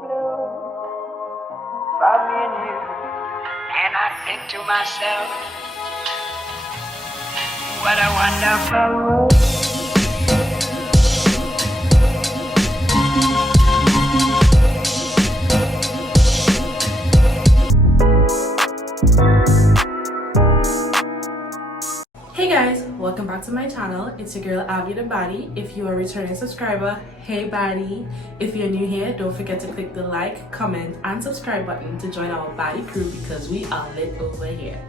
blue for me and you. And I think to myself, what a wonderful world. Hey guys, welcome back to my channel. It's your girl Abby the Baddie. If you are a returning subscriber, hey baddie. If you're new here, don't forget to click the like, comment and subscribe button to join our baddie crew because we are lit over here.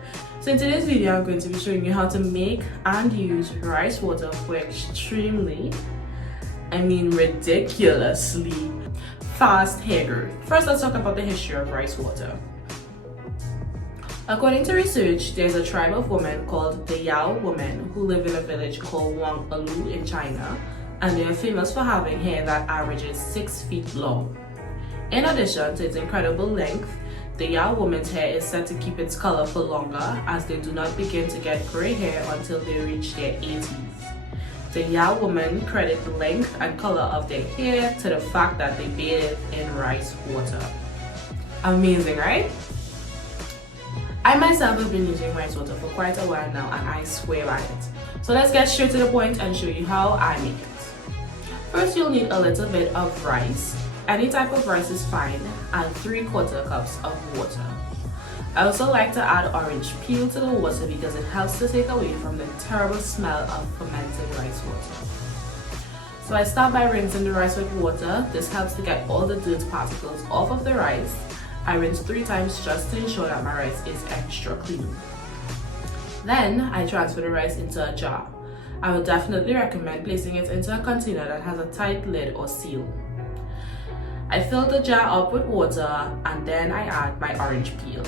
So in today's video, I'm going to be showing you how to make and use rice water for extremely, ridiculously fast hair growth. First, let's talk about the history of rice water. According to research, there's a tribe of women called the Yao women who live in a village called Wang in China, and they are famous for having hair that averages 6 feet long. In addition to its incredible length, the Yao woman's hair is said to keep its color for longer as they do not begin to get gray hair until they reach their 80s. The Yao women credit the length and color of their hair to the fact that they bathe in rice water. Amazing, right? I myself have been using rice water for quite a while now and I swear by it. So let's get straight to the point and show you how I make it. First, you'll need a little bit of rice. Any type of rice is fine, and 3/4 cups of water. I also like to add orange peel to the water because it helps to take away from the terrible smell of fermented rice water. So I start by rinsing the rice with water. This helps to get all the dirt particles off of the rice. I rinse 3 times just to ensure that my rice is extra clean. Then I transfer the rice into a jar. I would definitely recommend placing it into a container that has a tight lid or seal. I fill the jar up with water and then I add my orange peel.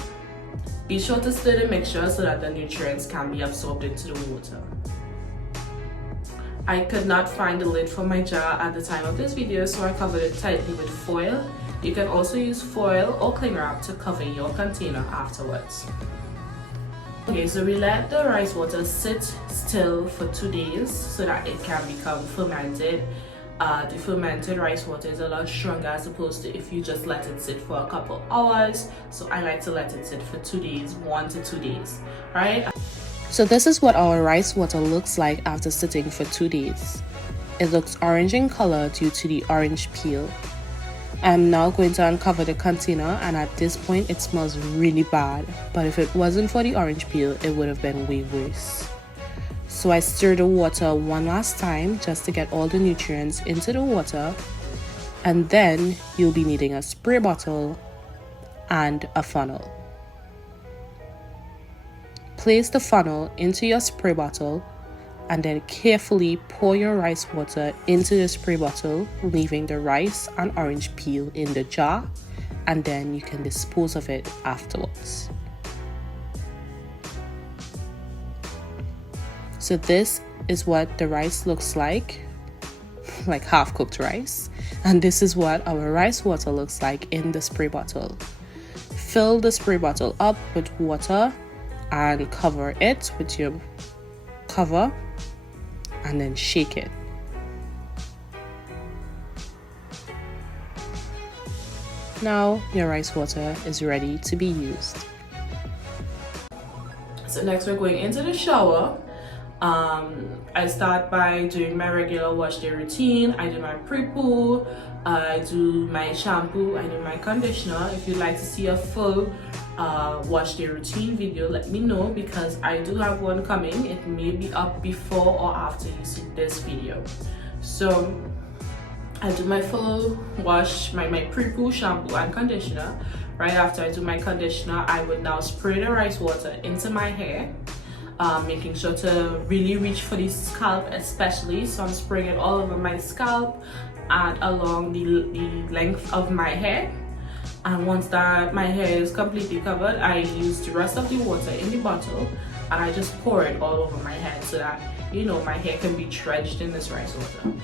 Be sure to stir the mixture so that the nutrients can be absorbed into the water. I could not find the lid for my jar at the time of this video, so I covered it tightly with foil. You can also use foil or cling wrap to cover your container afterwards. Okay, so we let the rice water sit still for 2 days so that it can become fermented. The fermented rice water is a lot stronger as opposed to if you just let it sit for a couple hours. So I like to let it sit for 2 days, 1 to 2 days, right? So this is what our rice water looks like after sitting for 2 days. It looks orange in color due to the orange peel. I'm now going to uncover the container, and at this point it smells really bad, but if it wasn't for the orange peel it would have been way worse. So I stir the water one last time just to get all the nutrients into the water, and then you'll be needing a spray bottle and a funnel. Place the funnel into your spray bottle and then carefully pour your rice water into the spray bottle, leaving the rice and orange peel in the jar, and then you can dispose of it afterwards. So this is what the rice looks like half-cooked rice, and this is what our rice water looks like in the spray bottle. Fill the spray bottle up with water and cover it with your cover and then shake it. Now your rice water is ready to be used. So next we're going into the shower. I start by doing my regular wash day routine. I do my pre-poo, I do my shampoo, I do my conditioner. If you'd like to see a full wash day routine video, let me know because I do have one coming. It may be up before or after you see this video. So I do my full wash, my pre-poo, shampoo and conditioner. Right after I do my conditioner, I would now spray the rice water into my hair, making sure to really reach for the scalp especially. So I'm spraying it all over my scalp and along the length of my hair. And once that my hair is completely covered, I use the rest of the water in the bottle and I just pour it all over my head so that, my hair can be drenched in this rice water.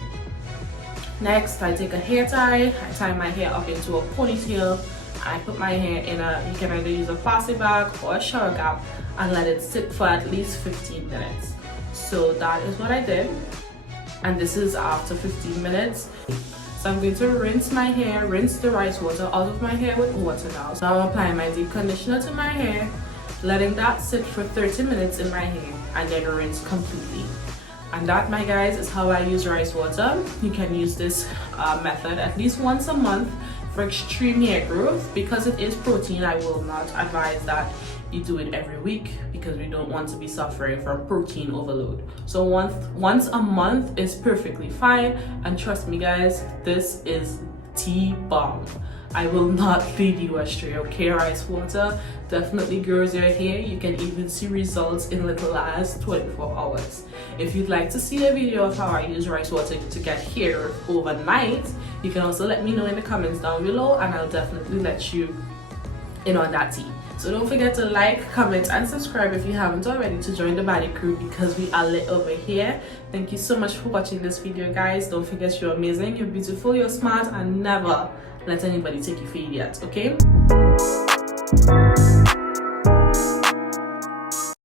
Next, I take a hair tie, I tie my hair up into a ponytail, I put my hair in you can either use a plastic bag or a shower cap and let it sit for at least 15 minutes. So that is what I did. And this is after 15 minutes. So I'm going to rinse the rice water out of my hair with water now. So I'm applying my deep conditioner to my hair, letting that sit for 30 minutes in my hair, and then rinse completely. And that, my guys, is how I use rice water. You can use this method at least once a month for extreme hair growth. Because it is protein, I will not advise that you do it every week, because we don't want to be suffering from protein overload. So once a month is perfectly fine, and trust me guys, this is T-bomb. I will not lead you astray, okay? Rice water definitely grows your hair. You can even see results in little as 24 hours. If you'd like to see a video of how I use rice water to get hair overnight, you can also let me know in the comments down below, and I'll definitely let you in on that tea. So don't forget to like, comment, and subscribe if you haven't already to join the body crew, because we are lit over here. Thank you so much for watching this video, guys. Don't forget you're amazing, you're beautiful, you're smart, and never let anybody take you for idiots, okay?